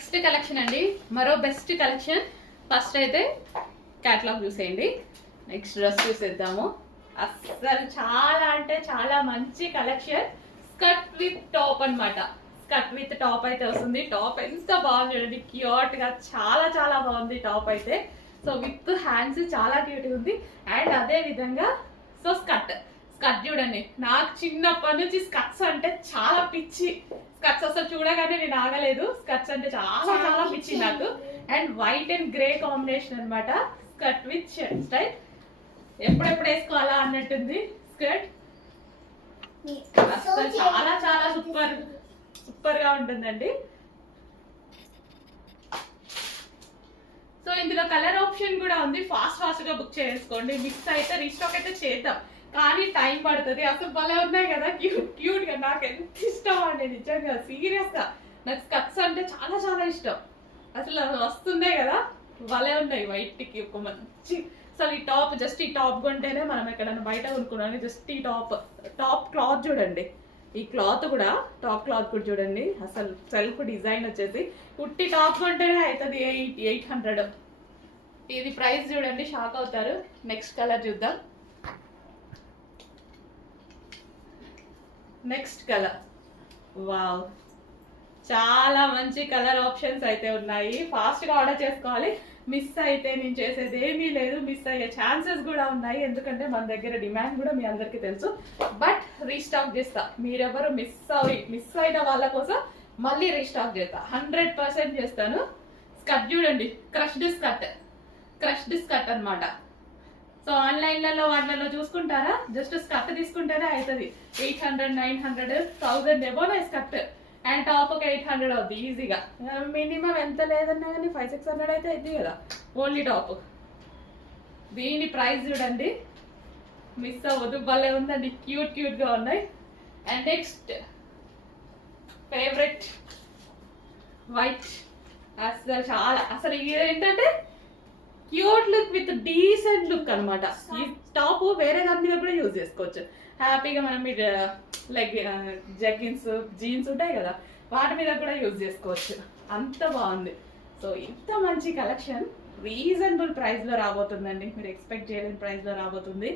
Next collection అండి, మరో best collection. First అయితే క్యాటలాగ్ చూసేయండి, నెక్స్ట్ డ్రెస్ చూసేద్దాము. అస్సలు చాలా అంటే చాలా మంచి కలెక్షన్. స్కర్ట్ విత్ టాప్ అన్నమాట. స్కర్ట్ విత్ టాప్ అయితే వస్తుంది. టాప్ ఎంత బాగుంది చూడండి, క్యూట్ గా చాలా చాలా బాగుంది టాప్ అయితే. సో విత్ హ్యాండ్స్ చాలా క్యూట్ ఉంది. అండ్ అదే విధంగా సో స్కర్ట్ చూడండి, నాకు చిన్నప్పటి నుంచి స్కర్ట్స్ అంటే చాలా పిచ్చి. స్కర్ట్స్ అసలు చూడగానే నేను ఆగలేదు. స్కర్ట్స్ అంటే చాలా చాలా పిచ్చి నాకు. And white and grey combination అన్నమాట. Skirt with shirt style. ఎప్పుడెప్పుడు వేసుకోవాలా అన్నట్టుంది స్కర్ట్. అసలు చాలా చాలా సూపర్ సూపర్ గా ఉంటుందండి. సో ఇందులో కలర్ ఆప్షన్ కూడా ఉంది. ఫాస్ట్ గా బుక్ చేసుకోండి. మిక్స్ అయితే రీస్టాక్ అయితే చేద్దాం, కానీ టైం పడుతుంది. అసలు భలే ఉన్నాయి కదా, క్యూట్ గా. నాకు ఎంత ఇష్టం అండి నిజంగా, సీరియస్ గా. నాకు స్కర్ట్స్ అంటే చాలా చాలా ఇష్టం. అసలు వస్తున్నాయి కదా, భలే ఉన్నాయి. వైట్ కి ఒక మంచి, అసలు ఈ టాప్, జస్ట్ ఈ టాప్ కొంటేనే మనం ఎక్కడైనా బయట కొనుక్కున్నాను. జస్ట్ ఈ టాప్ క్లాత్ చూడండి. ఈ క్లాత్ కూడా, టాప్ క్లాత్ కూడా చూడండి. అసలు సెల్ఫ్ డిజైన్ వచ్చేసి కుట్టి టాప్ కొంటేనే అవుతుంది 800. ఇది ప్రైస్ చూడండి, షాక్ అవుతారు. నెక్స్ట్ కలర్ చూద్దాం. నెక్స్ట్ కలర్, వావ్, చాలా మంచి కలర్ ఆప్షన్స్ అయితే ఉన్నాయి. ఫాస్ట్ గా ఆర్డర్ చేసుకోవాలి. మిస్ అయితే నేను చేసేది ఏమీ లేదు. మిస్ అయ్యే ఛాన్సెస్ కూడా ఉన్నాయి, ఎందుకంటే మన దగ్గర డిమాండ్ కూడా మీ అందరికీ తెలుసు. బట్ రీస్టాక్ చేస్తా. మీరెవరు మిస్ అయిన వాళ్ళ కోసం మళ్ళీ రీస్టాక్ చేస్తా, 100% చేస్తాను. స్కర్ట్ చూడండి, క్రష్డ్ స్కర్ట్ అన్నమాట. సో ఆన్లైన్లలో వాటిలలో చూసుకుంటారా, జస్ట్ స్కర్ట్ తీసుకుంటేనే అవుతుంది 800, 900, 1000 ఎబోనే స్కర్ట్. అండ్ టాప్ ఒక 800 అవుతుంది ఈజీగా. మినిమం ఎంత లేదన్నా కానీ 500-600 అయితే అవుతుంది కదా ఓన్లీ టాప్. దీని ప్రైస్ చూడండి, మిస్ అవ్వదు. భలే ఉందండి, క్యూట్ గా ఉన్నాయి. And next favourite white. అసలు చాలా, అసలు ఏంటంటే cute look with decent look అనమాట. ఈ టాప్ వేరే దాని మీద కూడా యూజ్ చేసుకోవచ్చు హ్యాపీగా. మనం లైక్ జగ్గిన్స్, జీన్స్ ఉంటాయి కదా, వాటి మీద కూడా యూజ్ చేసుకోవచ్చు. అంత బాగుంది. సో ఇంత మంచి కలెక్షన్ రీజనబుల్ ప్రైస్ లో రాబోతుందండి. మీరు ఎక్స్పెక్ట్ చేయలేని ప్రైస్ లో రాబోతుంది.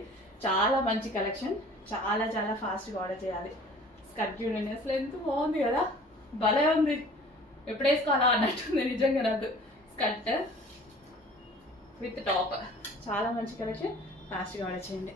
చాలా మంచి కలెక్షన్. చాలా చాలా ఫాస్ట్ గా ఆర్డర్ చేయాలి. స్కర్ట్ చూడండి, అసలు ఎంత బాగుంది కదా, భలే ఉంది. ఎప్పుడు వేసుకోవాలా అన్నట్టుంది నిజంగా నాకు. స్కర్ట్ విత్ టాప్, చాలా మంచి కలెక్షన్. ఫాస్ట్గా ఆర్డర్ చేయండి.